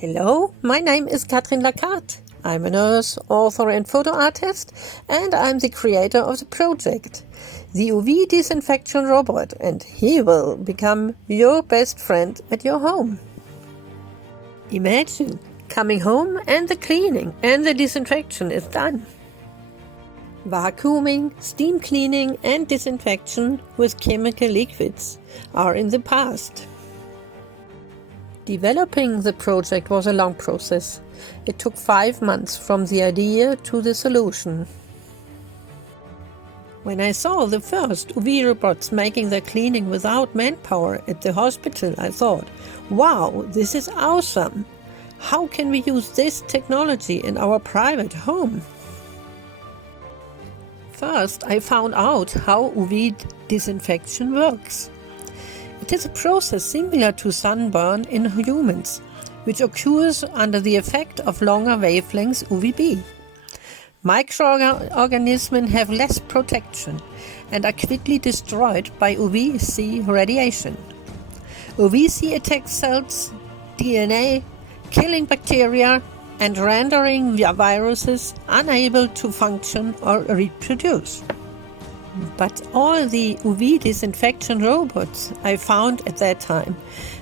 Hello, my name is Katrin Lagarde. I'm a nurse, author and photo artist, and I'm the creator of the project, the UV Disinfection robot, and he will become your best friend at your home. Imagine coming home and the cleaning and the disinfection is done. Vacuuming, steam cleaning and disinfection with chemical liquids are in the past. Developing the project was a long process. It took 5 months from the idea to the solution. When I saw the first UV robots making their cleaning without manpower at the hospital, I thought, wow, this is awesome! How can we use this technology in our private home? First, I found out how UV disinfection works. It is a process similar to sunburn in humans, which occurs under the effect of longer wavelengths UVB. Microorganisms have less protection and are quickly destroyed by UVC radiation. UVC attacks cells, DNA, killing bacteria and rendering viruses unable to function or reproduce. But all the UV disinfection robots I found at that time,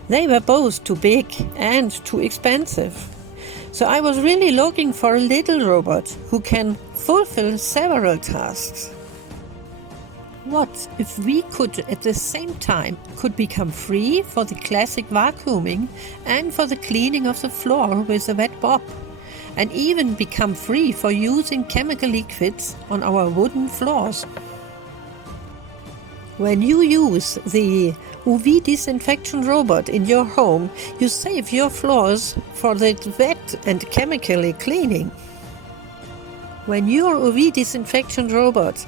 they were both too big and too expensive. So I was really looking for a little robot who can fulfill several tasks. What if we could at the same time become free for the classic vacuuming and for the cleaning of the floor with a wet mop, and even become free for using chemical liquids on our wooden floors? When you use the UV disinfection robot in your home, you save your floors for the wet and chemically cleaning. When your UV disinfection robot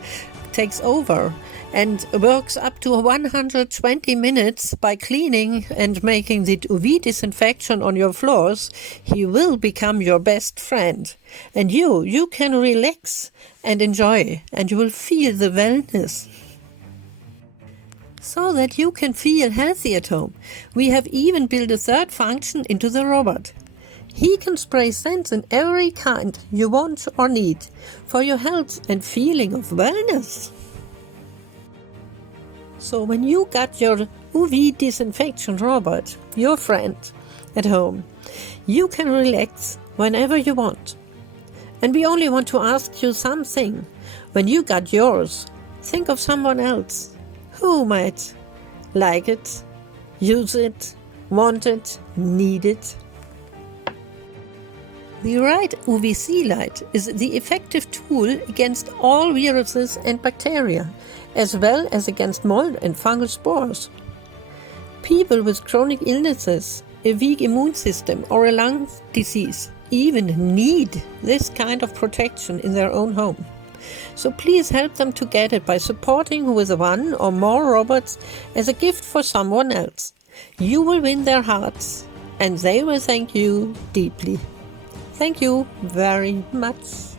takes over and works up to 120 minutes by cleaning and making the UV disinfection on your floors, he will become your best friend. And you can relax and enjoy, and you will feel the wellness. So that you can feel healthy at home, we have even built a third function into the robot. He can spray scents in every kind you want or need for your health and feeling of wellness. So when you got your UV disinfection robot, your friend, at home, you can relax whenever you want. And we only want to ask you something. When you got yours, think of someone else who might like it, use it, want it, need it. The right UVC light is the effective tool against all viruses and bacteria, as well as against mold and fungal spores. People with chronic illnesses, a weak immune system or a lung disease even need this kind of protection in their own home. So please help them to get it by supporting with one or more robots as a gift for someone else. You will win their hearts and they will thank you deeply. Thank you very much.